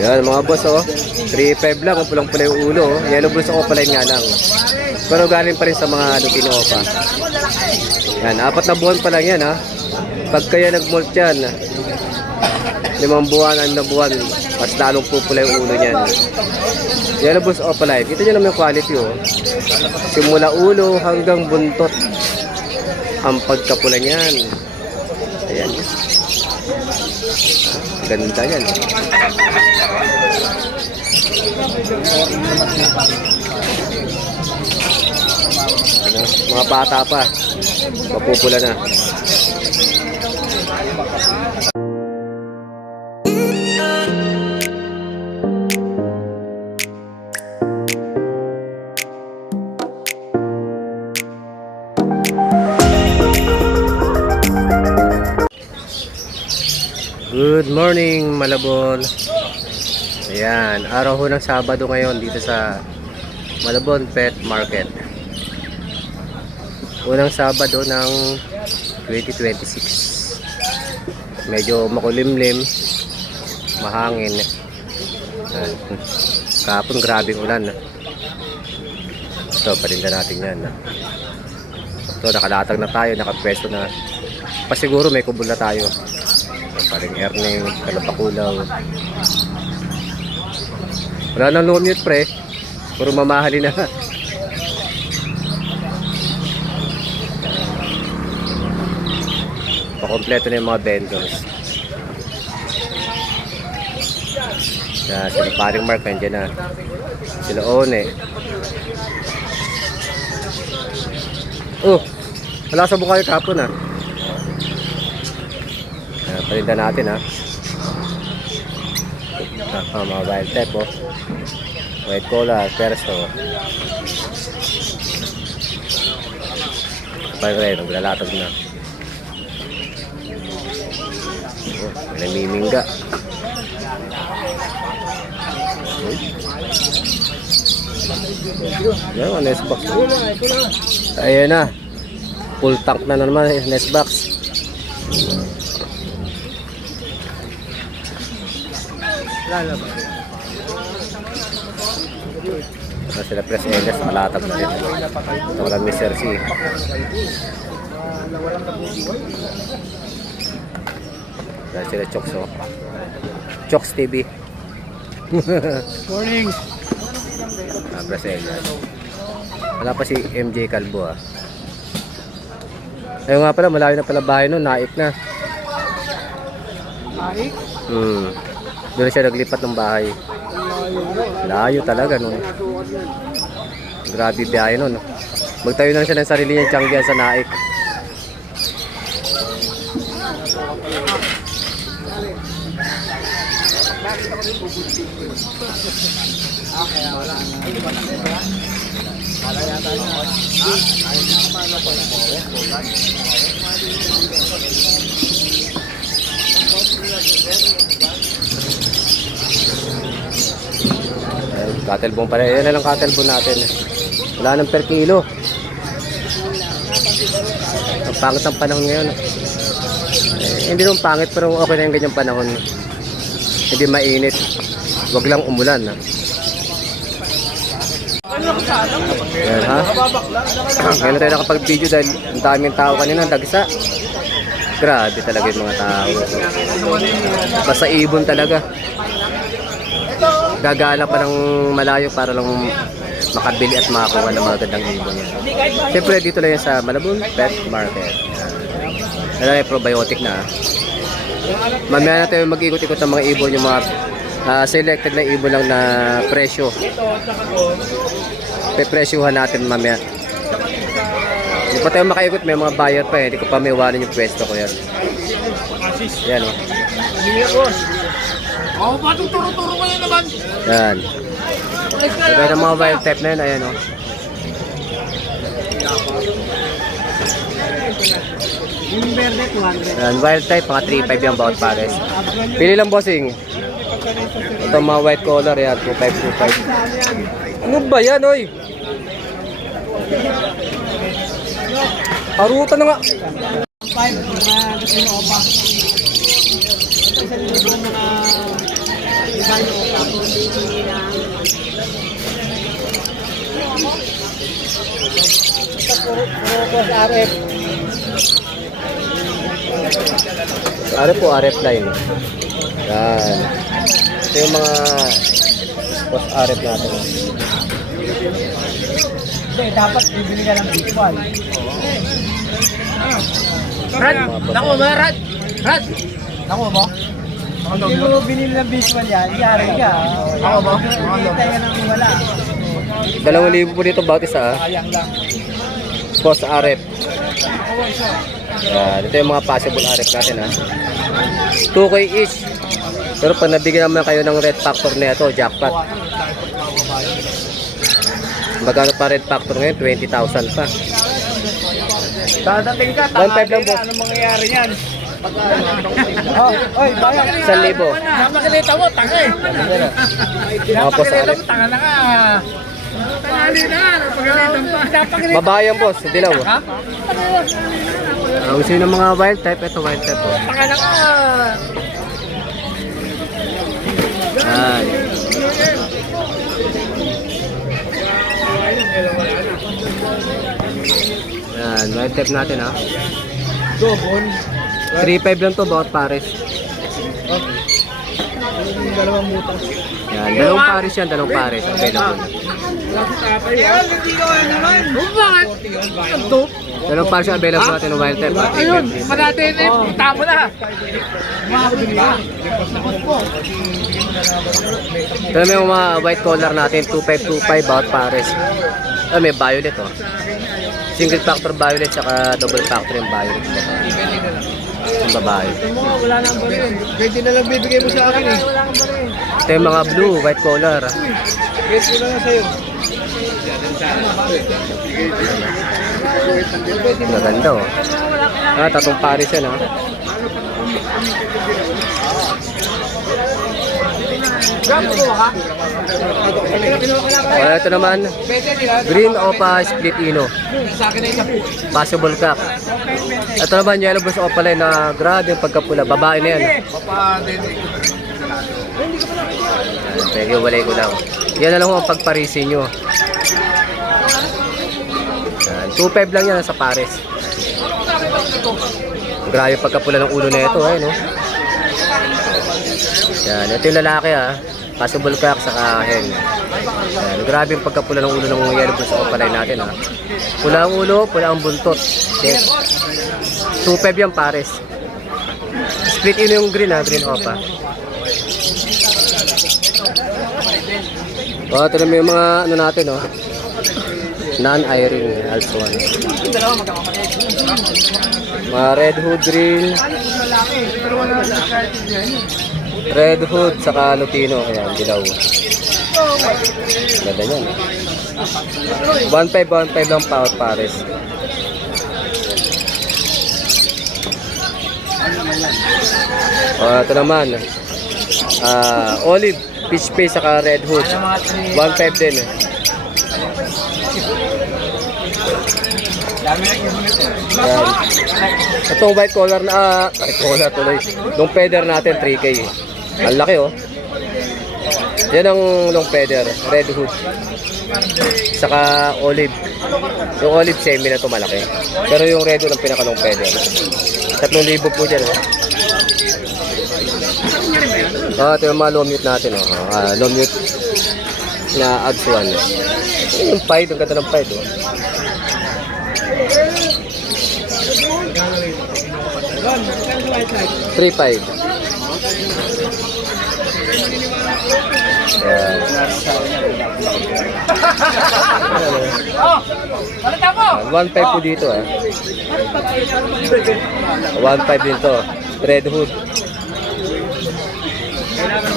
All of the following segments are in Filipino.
Yan mga boss oh. 3.5 lang, pulang-pula yung ulo oh. Yellow bulls ako pala nga lang. Pero galing pa rin sa mga Lutino Opa. Yan, 4 na buwan pa lang yan ha. Pag kaya nag-molt yan, 5 buwan, 6 na buwan, mas lalong pupula yung ulo niyan. Yellow bulls Opa Life. Kita nyo naman yung quality oh. Simula ulo hanggang buntot ang pagkapula niyan. Ayan. Ganda yan. Ano, mga bata pa, mapupula na. Good morning Malabon. Ayan, araw ho ng Sabado ngayon dito sa Malabon Pet Market. Unang Sabado ng 2026. Medyo makulimlim, mahangin. Ayan. Kahapon grabing ulan. Ito, parinda natin yan. Ito, nakalatag na tayo, nakapwesto na. Pasiguro may kubol na tayo. Paring Erning, Kalapakulaw. Wala nang low mute pre. Puro mamahali na. Pakompleto na yung mga vendors. Sila paring Mark, nandiyan na. Sila One. Oh, wala sa bukayo kapon ah. Palinda natin ha. Mga wild type oh. White collar, perso. Pagre, naglalatag na. Oh, namimingga. Yan, nest box. Ayan na. Full tank na naman nest box. Nah, sila Press Elias, malatag na rin. Ito walang Mr. C. Nah, sila Choks oh. Choks TV. Morning. Press Elias. Wala pa si MJ Calvo ah. Ayun nga pala, malayo na pala bahay nun, naik na. Naik? Doon siya naglipat ng bahay. Layo talaga nun. Grabe biyahe nun. Magtayo na siya ng sarili niyang tiyanggihan sa Naik. Katalbong pala. Yan na lang katalbong natin. Wala nang per kilo. Ang pangit ang panahon ngayon. Hindi nung pangit pero okay na yung ganyang panahon. Hindi mainit. Wag lang umulan. Yan ha. Ngayon na tayo nakapag-video dahil ang daming tao kanina. Dagsa. Grabe talaga yung mga tao. Basta ibon talaga. Gagala pa ng malayo para lang makabili at makakuha ng mga gandang ibon yan. Siyempre dito lang yan sa Malabon Pet Market. Yan ay probiotic na. Mamaya na tayo mag-ikot-ikot ng mga ibon, yung mga selected na ibon lang na presyo. Pepresyuhan natin mamaya. Hindi pa tayo makaikot, may mga buyer pa eh. Hindi ko pa may iwanan yung pwesto ko yan. Yan o. Oh, batong turo-turo ko yan naman. Yan. Sabay ng mga wild type na yun, ayan o. Yung verde, 200. Yan, wild type, mga 3.5 yung bawat pares. Pili lang bossing. Ito mga white collar, yan, 2.5, 2.5. Ano ba yan, oy? Arutan na nga. 5, mga Lutino Opa. Ito, isang libo mga RF. RF po, RF line. Yan. Ito yung mga post RF natin. Hindi, dapat bibili ka ng visual. Rad, naku ba, Rad? Rad, naku ba? Hindi mo binili ng visual yan, yari ka. Ako ba? Hindi ka nang wala. 2,000 po dito bawat isa. Sayang lang. Post RF. Yan. Ito yung mga possible RF natin ha. 2K each. Pero pag nabigyan naman kayo ng red factor na ito, jackpot. Magkano pa red factor ngayon? 20,000 pa. Dadating ka, 1.5 lang po. Anong mangyayari yan? Oy, bayan. 1,000. Napakilita mo, tanga eh. Mga post Napakilita RF. mo, tanga na ka. Tangali na, napakilitan pa. Babae yan boss, dilaw. Ha? Gusto ng mga wild type, ito wild type. Oh. Tanga na ka. Yan. Yan, wild type natin ha. Dobon. 3.5 lang to bawat pares. Dalawang mutang. Yan, dalawang pares yan, dalawang pares. Available. Ayun, hindi ko naman. Bakit? Ito? Dalawang pares yung available natin ng wild type. Ayun, manate na yung puta mo na. Makakabili ka. Ito naman yung mga white collar natin, 2.525 bawat pares. Ah, may violet oh. Single factor violet saka double factor yung violet. Yung babae. Wala nang baril. Pwede na lang bibigay mo sa akin eh. Ito yung mga blue, white collar. Pwede ko lang sa'yo. Maganda oh. Ah, tatong pares yan ah. Grab ko ka? Ito naman, green opa split ino. Sa akin na isa po. Possible cock. Ito naman, yellow brush opaline na grabe yung pagkapula. Babae na yan. Medyo walay ko lang. Yan na lang ang pagparisin nyo. 2.5 lang yan sa pares. Grabe yung pagkapula ng ulo na ito. No? Yan, ito yung lalaki ha. Possible cock saka hen. Yan, grabe yung pagkapula ng ulo ng yellow brush opaline natin ha. Pula ang ulo, pula ang buntot. Okay. 2.5 yan pares. Split ino yung green ha, green opa. Oh, ito naman yung mga ano natin oh. Non-iring also one. Mga red hood green. Red hood saka lutino. Ayan, dilaw. Ganda yan. 1.5 lang pa pares. Ito naman. Olive, fish face saka red hood. 1.5 din. Yan. Itong white collar na white collar tuloy. Long feather natin 3K. Ang laki oh. Yan ang long feather, red hood. Saka olive. Yung olive semi na to malaki. Pero yung red hood ang pinaka long feather. 3,000 po dyan oh. Ito yung mga low mute natin oh. Low mute na ads one. Yung pied, ang ganda ng pied oh. 3.5. Oh, balita mo! 1.5 po dito ah. 1.5 din to. Red hood.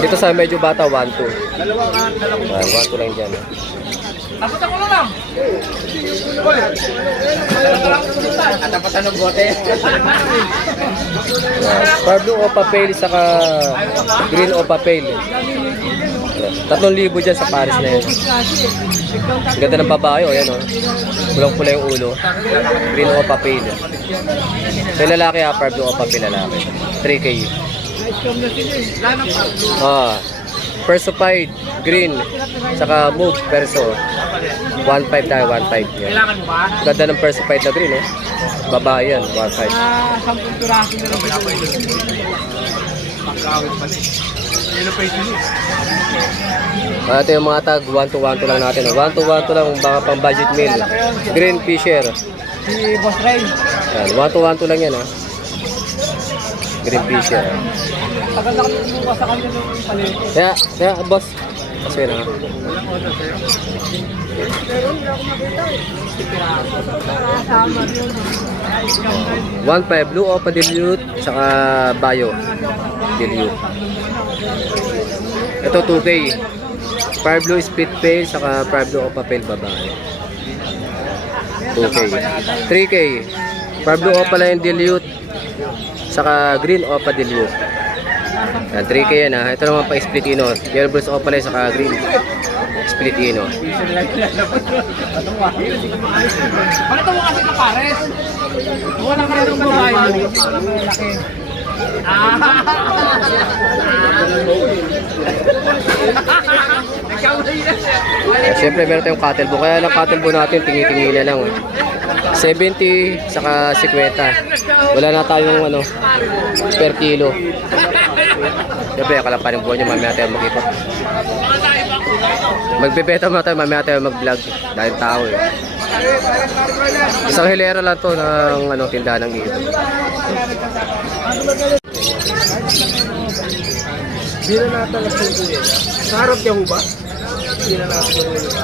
Dito sa medyo bata 1.2. 1.2 lang dyan. Tapos ako na lang! Atapatan ng bote. Pablo Opa Pale saka Green Opa Pale. 3,000 dyan sa pares na yan. Ang ganda ng babae, oh, yan oh. Pulang-pula yung ulo. Green Opa Pale. Sa lalaki ha, Pablo Opa Pale lalaki. 3K. Persified green, saka move perso. 1.5 tayo, 1.5. Yan. Kailangan mo ba? Ganda ng Persified na green, oh. Babae yan, 1.5. 10 piraso na lang pwede. Magkawit pa rin. Yellow face yun. Ito yung mga tag, 1 to 1 to lang natin. 1 to 1 to lang, baka pang budget meal. Green Fisher. Si Boss Ray. Yan, 1 to 1 to lang yan, ha. Green Fisher. Tagal na kami bumukas sa kanya ng palengke. Kaya, boss. Kasi na. Walang order sa'yo? Pero hindi ako makita eh. 10 piraso. Kasama yun. 1.5 blue opa dilute, saka bio dilute. Ito 2K. Fire blue split pale, saka fire blue opa pale babae. 2K. 3K. Fire blue opa lang yung dilute, saka green opa dilute. Yan, 3K yan, ha. Ito naman pa split ino. Yellow blues opa lang, saka green split ino. Pakita mo kasi ka pares. Wala ka rin ng babae mo. Laki. Siyempre meron tayong cattle bull. Kaya lang cattle bull natin, tingi-tingi na lang. 70 saka 50. Wala na tayong ano, per kilo. Siyempre, kalampanin buwan nyo, mamaya tayo mag-ipot. Magbebeta mo tayo, mamaya tayo mag-vlog. Dahil tao eh. Isang hilera lang to ng ano, tindahan ng ipot. Hindi na natin ang pintuya. Sa harap niya ho ba? Hindi na natin ang pintuya.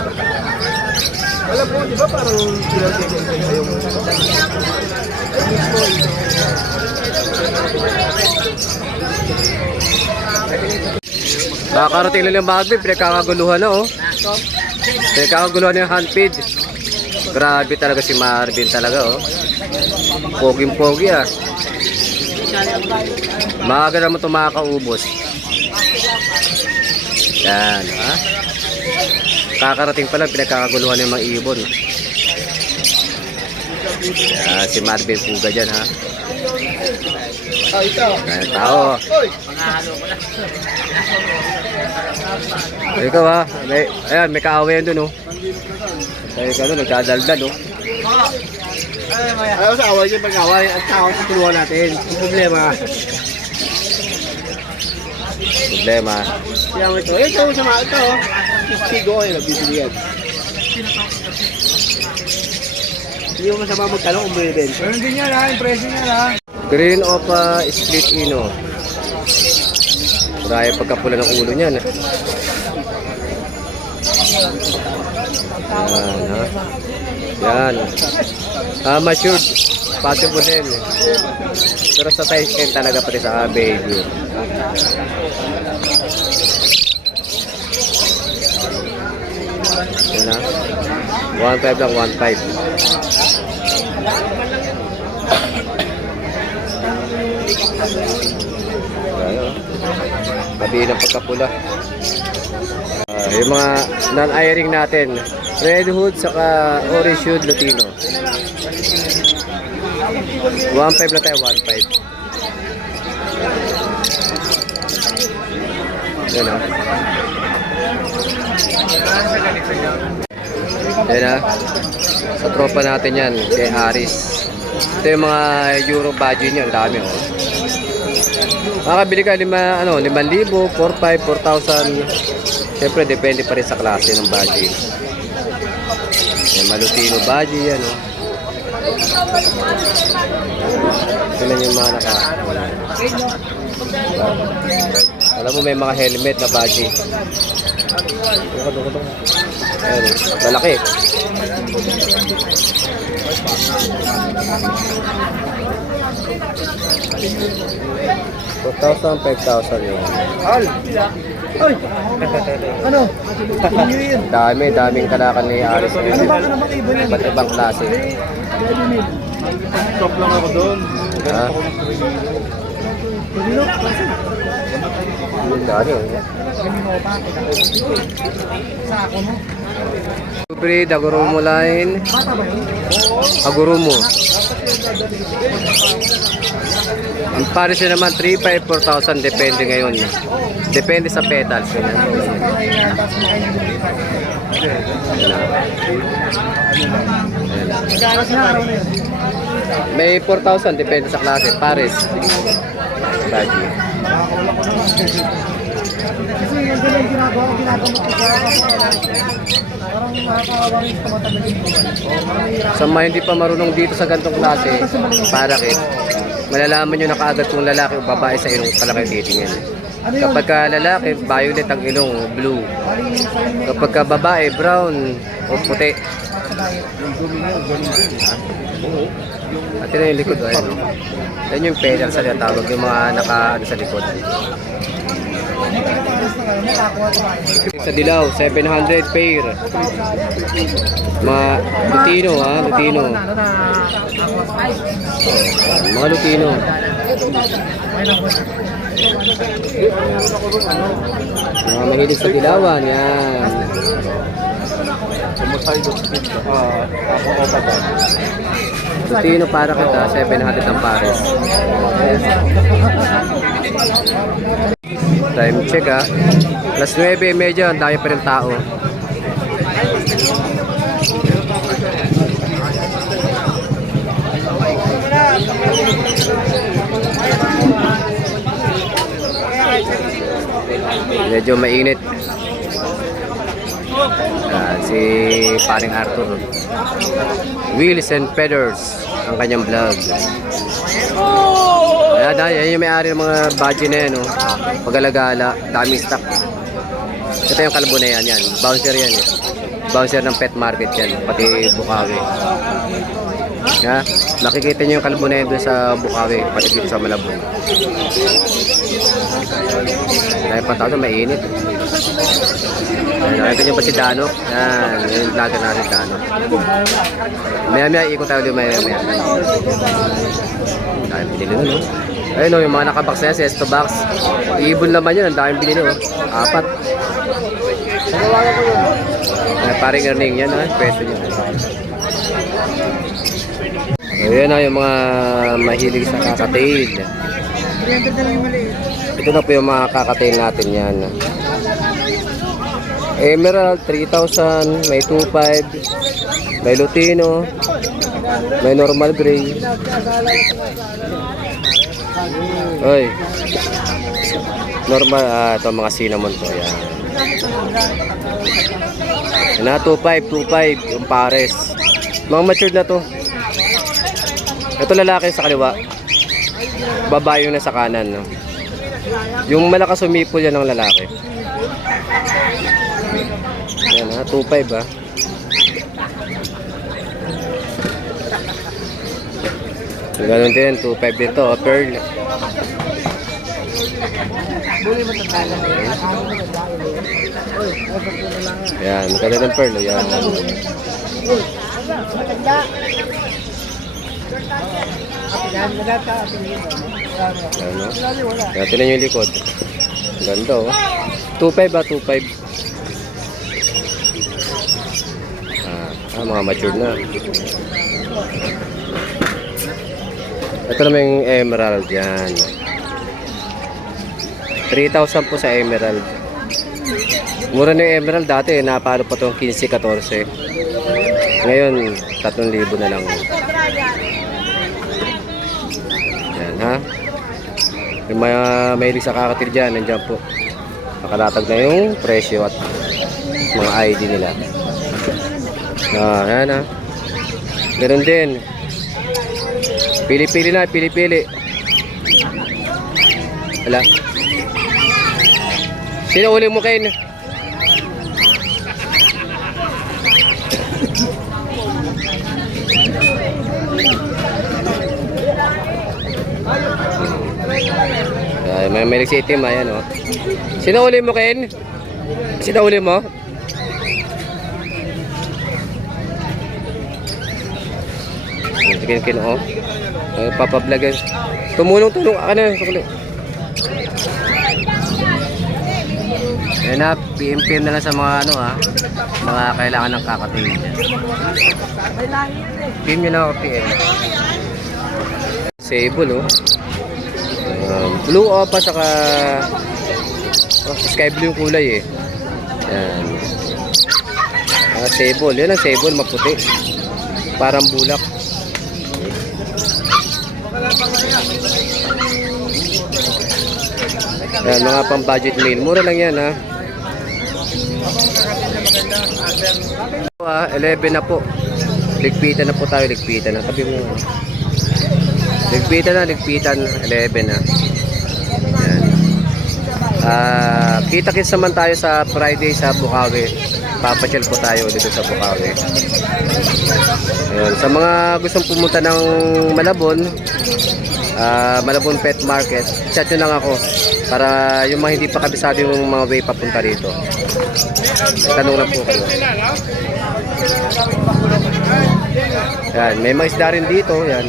Alam mo, di ba parang pinagiging kayo yung... Nakakarating lang yung bagay, pinagkakaguluhan na oh. Pinagkakaguluhan na yung hand feed. Grabe talaga si Marvin talaga oh. Poging-pogi ah. Maaga naman ito makakaubos. Yan ha. Kakarating pa lang, pinagkakaguluhan ng mga ibon. Yan, si Marvin Puga dyan ha. Ayan, tao. Ikaw ha. Ayan, may kaaway yan dun oh. Kaya ka doon, nagkadaldal oh. Ayaw sa away yung pag-away at tao sa tulungan natin. Yung problema. Yan ito. Ito sa mga ito. Istigo ay nagbibigyan. Hindi mo masama magtanong kung may event. Pero hindi niya na, impression niya na. Green opa split ino. Kaya pagkapula ng ulo niyan. Yan ha. Yan. Matured. Possible din. Pero sa size 10 talaga pati sa behavior. Yan ha. 1.5 lang, 1.5. Tabi ng pagkapula. Yung mga non-airing natin, red hood saka orange hood Lutino. 1.5 lang tayo, 1.5. Yan o. Yan ha. Sa tropa natin yan, kay Aris. Ito yung mga Euro budget niya, ang dami o. Makakabili ka 5,000, 4,500, 4,000. Siyempre, depende pa rin sa klase ng budget. May malutino budget yan, oh. Tignan yung mga naka... Alam mo, may mga helmet na budget. Ayan, malaki. $4,000, $5,000 yun. Al! Ay! Ano? Daming kalakan ni Aris. Ano ba ibon yan? Ba't ibang klase? Stop lang ako doon. Ha? Ang dami oh. Breed, Agurumo line. Yung pares nyo naman, 3,500, 4,000, depende ngayon. Depende sa petals. Ganyan. May 4,000, depende sa klase. Pares. Baggy. Kasi yung ginagawa ko parang nakakaawang yung tumatagal yung Sa mga hindi pa marunong dito sa gantong klase, parakit, malalaman nyo na kaagad kung lalaki o babae sa ilong talaga titingin. Kapag ka lalaki, violet ang ilong, blue. Kapag ka babae, brown o puti. At yun yung likod. Ayun. Yan yung pedal sa tawag, yung mga naka sa likod. Sa dilaw, 700 pair. Mga Lutino, ha? Lutino. Mga Lutino. Mga mahilig sa dilawan, yan. Lutino para kita, 700 ang pares. Time check, ha. Plus 9:30, ang dami pa rin tao. Medyo mainit. Si paring Arthur. Wheels and Feathers ang kanyang vlog. Yan yung may-ari ng mga badge na yan, no? Pag-alagala, dami stock. Ito yung kalbo na yan, yan. Bouncer yan, eh. Bouncer ng pet market yan, pati Bukawi. Ha? Nakikita nyo yung kalbo na yan doon sa Bukawi, pati dito sa Malabon. Dahil pa tao, mainit. Nakita nyo ba si Dano? Yan, yung vlogger natin Dano. Maya-maya, ikot tayo doon maya-maya. Dahil pinili nun, no? Ayun, no, yung mga nakabox na yan, si Esto Box. Ibon naman yun, ang daming binili, oh. 4. Paring earning yan, ha? Pwesto nyo. Ayan na yung mga mahilig sa kakatail. 300 na lang yung maliit. Ito na po yung mga kakatail natin yan. Emerald, 3,000. May 2,500. May Lutino. May normal gray. Oy. Normal, ito mga cinnamon to. Yan. Yan na, 2,500. Yung pares. Mga matured na to. Ito lalaki sa kaliwa. Babae yung nasa kanan, no? Yung malakas umipol yan ng lalaki. Yan ha, 2,500 ha. Ganun din, 2,500 din to, pearl. Yan, maganda ng pearl. Yan. Ano? Kaya tinan nyo yung likod. Ganda, oh. 2,500 ba? 2,500. Mga matured na. Ito naman yung emerald yan. 3,000 po sa emerald. Mura na yung emerald dati. Napalo pa itong 15-14. Ngayon, 3,000 na lang. Yan, ha? Yung mahilig sa kakatil dyan, nandiyan po. Nakalatag na yung presyo at mga ID nila. Yan, ha? Meron din. Pili-pili na, pili-pili. Wala. Sino uli mo kayo? May mahilig si itim, ayan, oh. Sino uli mo kayo? Sino uli mo? Kin, oh. Papablagan. Tumulong-tulong ka na. Ayan na, PM na lang sa mga ano, ha. Mga kailangan ng kakatail. PM nyo na ako, PM. Sable, oh. Blue opa saka sky blue yung kulay eh. Yan. Sable. Yan ang sable, maputi. Parang bulak. Yan, mga pang budget meal. Mura lang yan ha. 11 na po. Ligpitan na po tayo, ligpitan na. Tabi mo. Ligpitan, 11 na. Yan. Kita-kits naman tayo sa Friday sa Bukawi. Papasyal po tayo dito sa Bukawi. Ayun. Sa mga gustong pumunta ng Malabon, Malabon Pet Market, chat nyo lang ako para yung mga hindi pa kabisado yung mga way papunta rito. Tanong lang po kayo. Yan, may mga isda rin dito. Yan.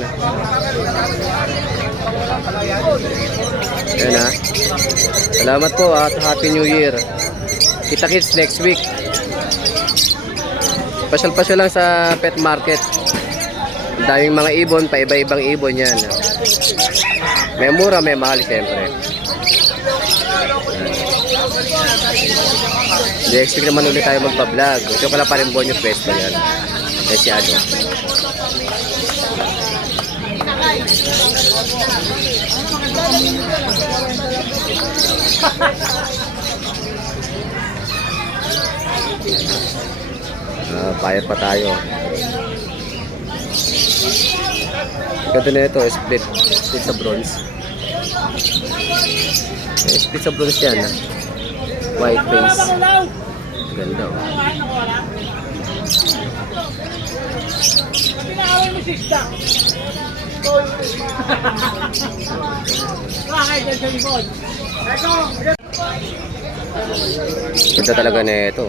Yan ha. Salamat po at Happy New Year. Kita-kits next week. Pasyal-pasyal lang sa pet market. Daming mga ibon, paiba-ibang ibon yan. May mura, may mahal siyempre. Next week naman ulit tayo magpa-vlog. Ito ka lang pa rin buwan yung pwesto yan. Desyado. Payat pa tayo. Ganda na ito, split sa bronze. Split sa bronze yan. White face. Ganda oh. Ganda talaga na ito.